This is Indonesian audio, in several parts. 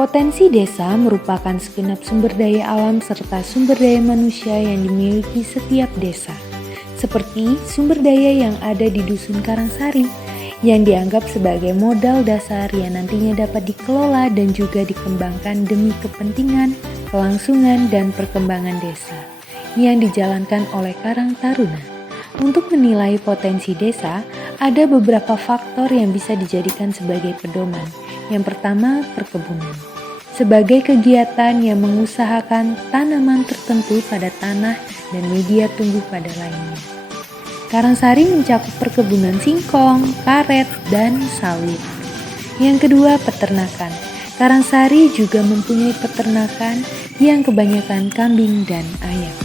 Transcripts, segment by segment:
Potensi desa merupakan segenap sumber daya alam serta sumber daya manusia yang dimiliki setiap desa, seperti sumber daya yang ada di Dusun Karangsari, yang dianggap sebagai modal dasar yang nantinya dapat dikelola dan juga dikembangkan demi kepentingan, kelangsungan, dan perkembangan desa, yang dijalankan oleh Karang Taruna. Untuk menilai potensi desa, ada beberapa faktor yang bisa dijadikan sebagai pedoman. Yang pertama, perkebunan. Sebagai kegiatan yang mengusahakan tanaman tertentu pada tanah dan media tumbuh pada lainnya. Karangsari mencakup perkebunan singkong, karet, dan sawit. Yang kedua, peternakan. Karangsari juga mempunyai peternakan yang kebanyakan kambing dan ayam.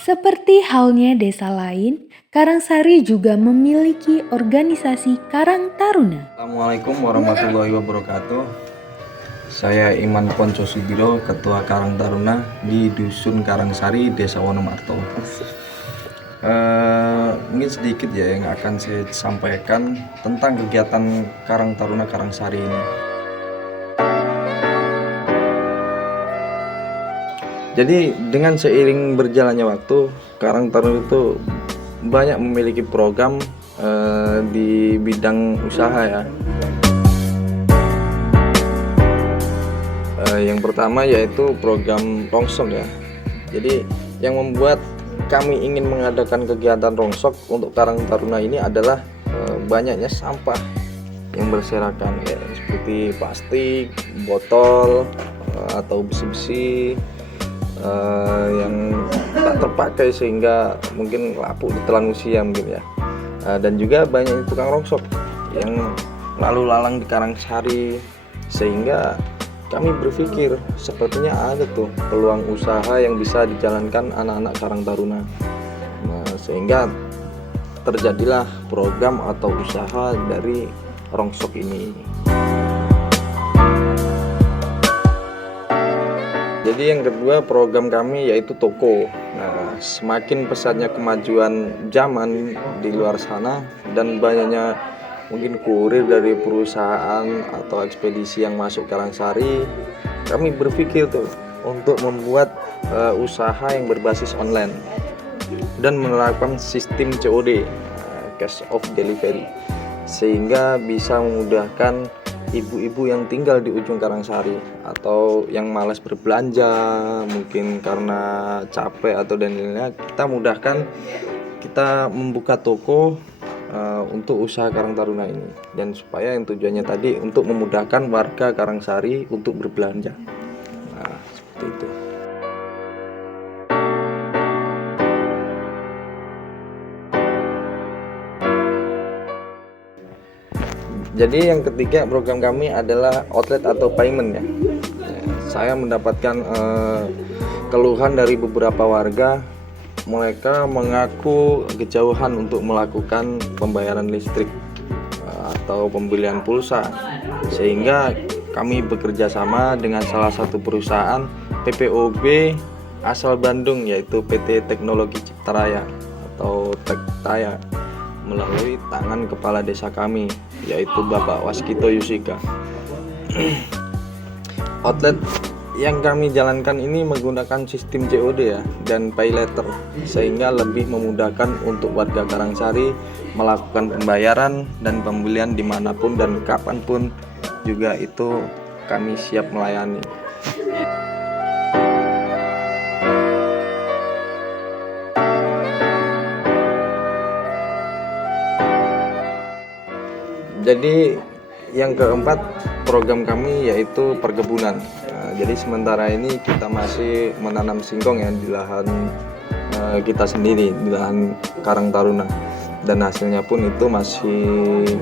Seperti halnya desa lain, Karangsari juga memiliki organisasi Karang Taruna. Assalamualaikum warahmatullahi wabarakatuh. Saya Iman Ponco Sudiro, Ketua Karang Taruna di Dusun Karangsari, Desa Wonomarto. Mungkin sedikit ya yang akan saya sampaikan tentang kegiatan Karang Taruna Karangsari ini. Jadi dengan seiring berjalannya waktu, Karang Taruna itu banyak memiliki program di bidang usaha ya. Yang pertama yaitu program rongsok ya. Jadi yang membuat kami ingin mengadakan kegiatan rongsok untuk Karang Taruna ini adalah banyaknya sampah yang berserakan ya, seperti plastik, botol atau besi-besi yang tak terpakai sehingga mungkin lapuk ditelan usia mungkin ya. Dan juga banyak tukang rongsok yang lalu lalang di Karangsari, sehingga kami berpikir sepertinya ada tuh peluang usaha yang bisa dijalankan anak-anak Karang Taruna. Nah, sehingga terjadilah program atau usaha dari rongsok ini. Jadi yang kedua program kami yaitu toko. Nah, semakin pesatnya kemajuan zaman di luar sana dan banyaknya mungkin kurir dari perusahaan atau ekspedisi yang masuk Karangsari, kami berpikir tuh untuk membuat usaha yang berbasis online dan menerapkan sistem COD, cash of delivery, sehingga bisa memudahkan ibu-ibu yang tinggal di ujung Karangsari atau yang malas berbelanja mungkin karena capek atau dan lainnya, kita mudahkan, kita membuka toko untuk usaha Karang Taruna ini, dan supaya yang tujuannya tadi untuk memudahkan warga Karangsari untuk berbelanja. Nah, seperti itu. Jadi yang ketiga program kami adalah outlet atau payment ya. Saya mendapatkan keluhan dari beberapa warga, mereka mengaku kejauhan untuk melakukan pembayaran listrik atau pembelian pulsa, sehingga kami bekerja sama dengan salah satu perusahaan PPOB asal Bandung yaitu PT Teknologi Ciptaraya atau Tektaya, melalui tangan kepala desa kami yaitu Bapak Waskito Yusika. Outlet yang kami jalankan ini menggunakan sistem COD ya dan pay letter, sehingga lebih memudahkan untuk warga Karangsari melakukan pembayaran dan pembelian dimanapun dan kapanpun juga itu kami siap melayani. Jadi yang keempat program kami yaitu perkebunan. Nah, jadi sementara ini kita masih menanam singkong ya di lahan kita sendiri, di lahan Karang Taruna, dan hasilnya pun itu masih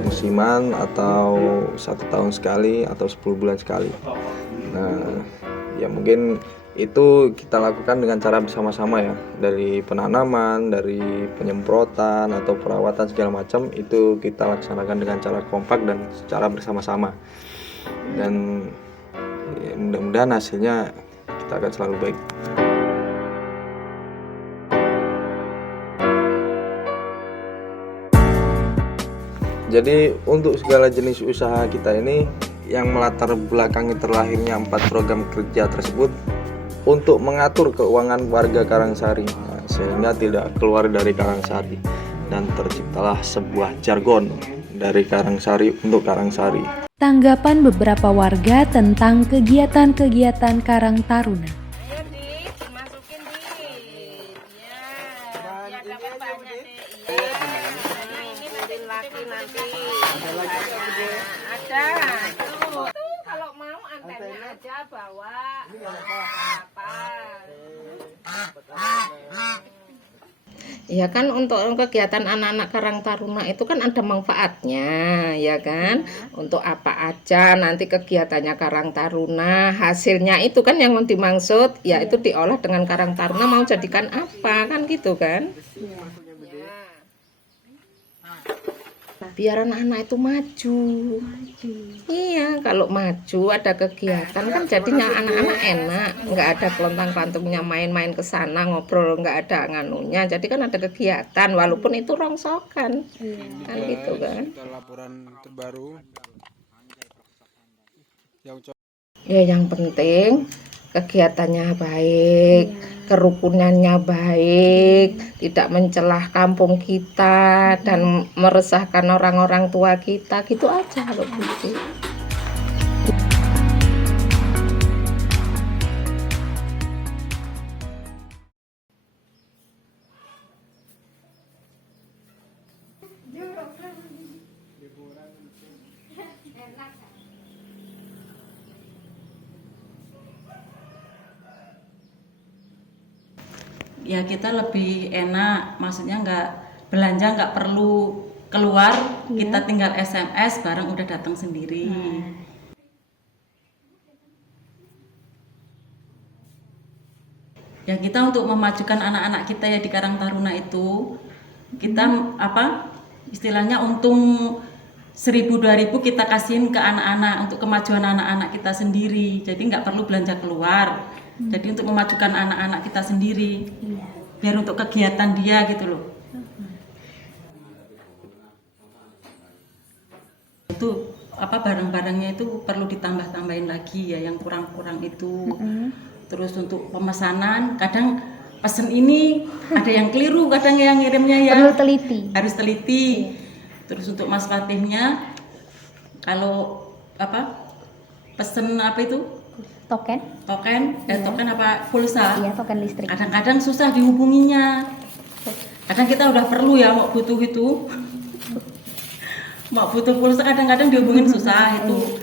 musiman atau 1 tahun sekali atau 10 bulan sekali. Nah, ya mungkin itu kita lakukan dengan cara bersama-sama ya, dari penanaman, dari penyemprotan atau perawatan segala macam itu kita laksanakan dengan cara kompak dan secara bersama-sama. Dan ya, mudah-mudahan hasilnya kita akan selalu baik. Jadi untuk segala jenis usaha kita ini yang melatar belakangi terlahirnya 4 program kerja tersebut untuk mengatur keuangan warga Karangsari, sehingga tidak keluar dari Karangsari, dan terciptalah sebuah jargon dari Karangsari untuk Karangsari. Tanggapan beberapa warga tentang kegiatan-kegiatan Karang Taruna. Ayo Dik, masukin Dik. Ya, biar dapat banyak Dik. Iya. Ini nanti laki nanti. Ada. Tuh, kalau mau antennya aja bawa. Apa? Ya kan untuk kegiatan anak-anak Karang Taruna itu kan ada manfaatnya, ya kan? Untuk apa aja nanti kegiatannya Karang Taruna, hasilnya itu kan yang dimaksud, ya itu diolah dengan Karang Taruna mau jadikan apa, kan gitu kan? Biar anak-anak itu maju. Iya, kalau maju ada kegiatan kan jadinya anak-anak enak, nggak ada kelontang-kelantingnya main-main ke sana ngobrol, nggak ada nganunya. Jadi kan ada kegiatan walaupun itu rongsokan. Kan gitu kan. Laporan terbaru Ya yang penting kegiatannya baik, kerukunannya baik, tidak mencelah kampung kita dan meresahkan orang-orang tua kita, gitu aja kalau gitu. Ya kita lebih enak, maksudnya belanja nggak perlu keluar, kita tinggal SMS barang udah datang sendiri. Ya kita untuk memajukan anak-anak kita ya di Karang Taruna itu, kita istilahnya untung 1.000-2.000 kita kasihin ke anak-anak untuk kemajuan anak-anak kita sendiri, jadi nggak perlu belanja keluar. Jadi untuk memajukan anak-anak kita sendiri, biar untuk kegiatan dia gitu loh. Itu barang-barangnya itu perlu ditambah-tambahin lagi ya, yang kurang-kurang itu. Terus untuk pemesanan, kadang pesen ini ada yang keliru, kadang yang ngirimnya ya Perlu teliti. harus teliti. Terus untuk Mas Fatihnya, kalau pesen Token? token pulsa, Iya, token listrik. kadang-kadang susah dihubunginya. Kadang kita udah perlu ya mau butuh itu, mau butuh pulsa kadang-kadang dihubungin susah itu.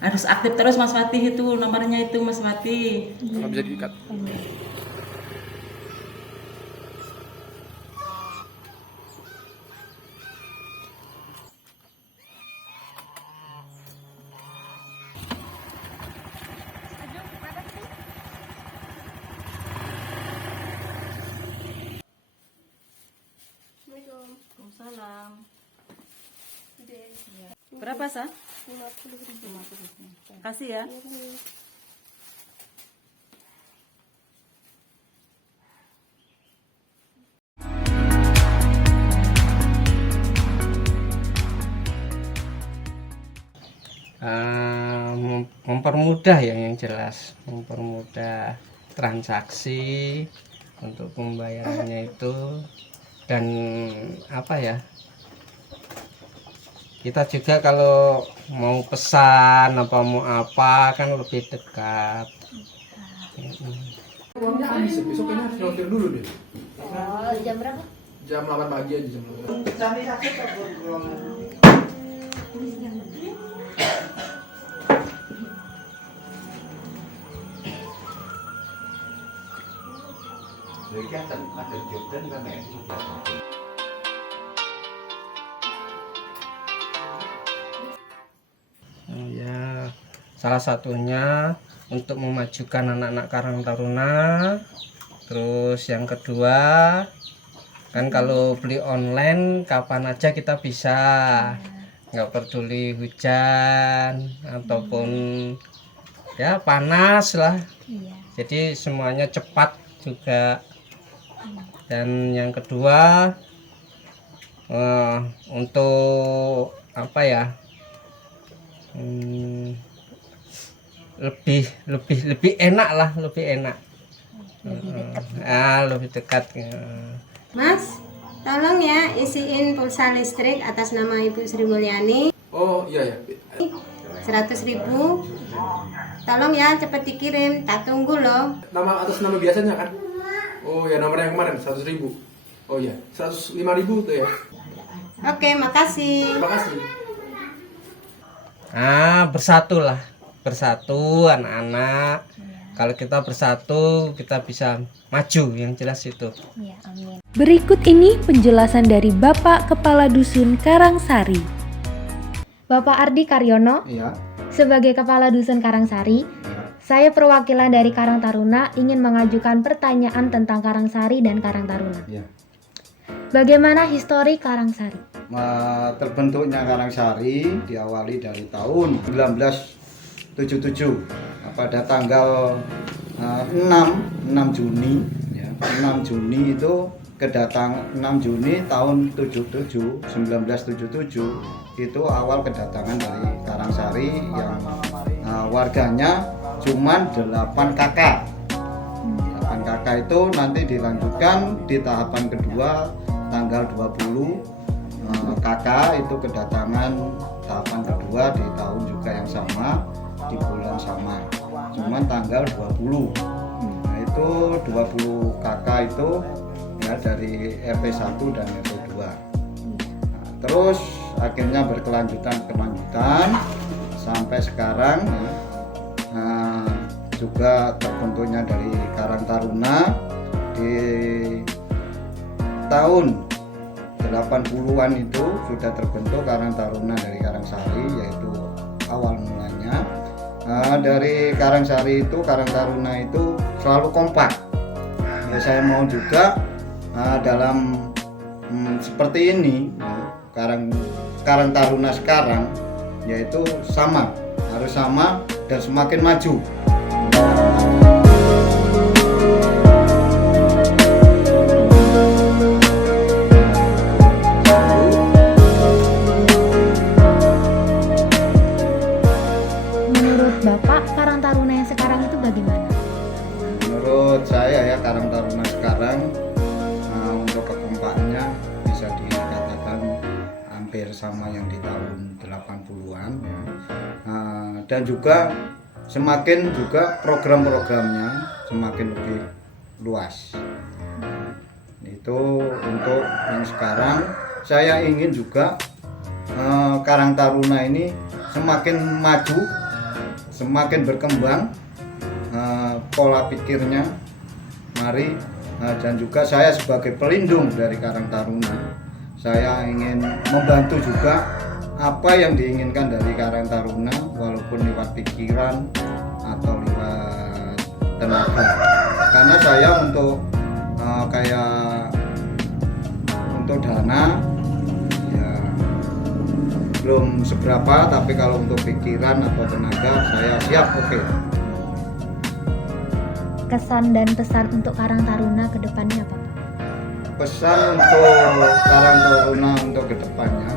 Harus aktif terus Mas Fatih itu, nomornya itu Mas Fatih. kalau bisa diikat. Waalaikumsalam. Berapa sah? 50.000. Kasih ya. Mempermudah ya, yang jelas mempermudah transaksi untuk pembayarannya itu, dan kita juga kalau mau pesan mau apa kan lebih dekat. Uangnya habis, besok ini harus nyetir dulu deh. Oh, jam berapa? Jam 8 pagi aja, jam 8. Ya, salah satunya untuk memajukan anak-anak Karang Taruna. Terus yang kedua, kan kalau beli online kapan aja kita bisa, nggak peduli hujan ataupun ya panas lah. Jadi semuanya cepat juga. Dan yang kedua, untuk apa ya, lebih enak lah, lebih enak. Lebih dekat. Mas, tolong ya isiin pulsa listrik atas nama Ibu Sri Mulyani. Oh iya ya. 100.000. Tolong ya cepet dikirim, tak tunggu loh. Nama atas nama biasanya kan? Oh ya, nomor yang kemarin 100.000. Oh iya, 105.000 tuh ya. Oke, makasih. Terima kasih. Bersatulah, bersatu anak-anak. Kalau kita bersatu, kita bisa maju, yang jelas itu. Ya, amin. Berikut ini penjelasan dari Bapak Kepala Dusun Karangsari. Bapak Ardi Karyono, Iya. sebagai Kepala Dusun Karangsari, saya perwakilan dari Karang Taruna ingin mengajukan pertanyaan tentang Karangsari dan Karang Taruna. Iya. Bagaimana histori Karangsari? Terbentuknya Karangsari diawali dari tahun 1977 pada tanggal 6 Juni ya. 6 Juni itu kedatang 6 Juni tahun 1977 itu awal kedatangan dari Karangsari yang warganya cuman 8 kakak. 8 kakak itu nanti dilanjutkan di tahapan kedua tanggal 20 kakak itu kedatangan tahapan kedua di tahun juga yang sama, di bulan sama, cuman tanggal 20. Nah itu 20 kakak itu ya dari RT 1 dan RT 2. Nah, terus akhirnya berkelanjutan sampai sekarang ya. Juga terbentuknya dari Karang Taruna di tahun 80-an itu sudah terbentuk Karang Taruna dari Karangsari, yaitu awal mulanya. Dari Karangsari itu, Karang Taruna itu selalu kompak. Ya, saya mau juga dalam seperti ini Karang Taruna sekarang yaitu harus sama dan semakin maju. Menurut Bapak, Karang Taruna yang sekarang itu bagaimana? Menurut saya ya, Karang Taruna sekarang untuk kekompakannya bisa dikatakan hampir sama yang di tahun 80-an ya. Dan juga semakin juga program-programnya semakin lebih luas. Itu untuk yang sekarang. Saya ingin juga Karang Taruna ini semakin maju, semakin berkembang pola pikirnya. Mari dan juga saya sebagai pelindung dari Karang Taruna, saya ingin membantu juga apa yang diinginkan dari Karang Taruna, walaupun lewat pikiran atau lewat tenaga. Karena saya untuk untuk dana ya belum seberapa, tapi kalau untuk pikiran atau tenaga saya siap. Oke. Kesan dan pesan untuk Karang Taruna ke depannya apa, Pak? Pesan untuk Karang Taruna untuk kedepannya,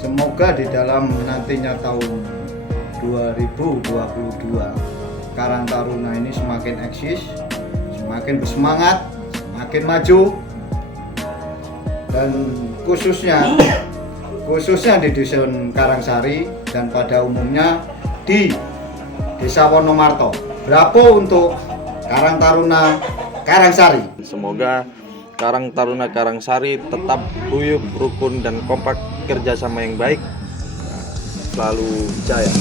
semoga di dalam nantinya tahun 2022 Karang Taruna ini semakin eksis, semakin bersemangat, semakin maju, dan khususnya di Dusun Karangsari dan pada umumnya di Desa Wonomarto. Bravo untuk Karang Taruna Karangsari. Semoga Karang Taruna Karangsari tetap guyup, rukun, dan kompak, kerjasama yang baik, selalu jaya.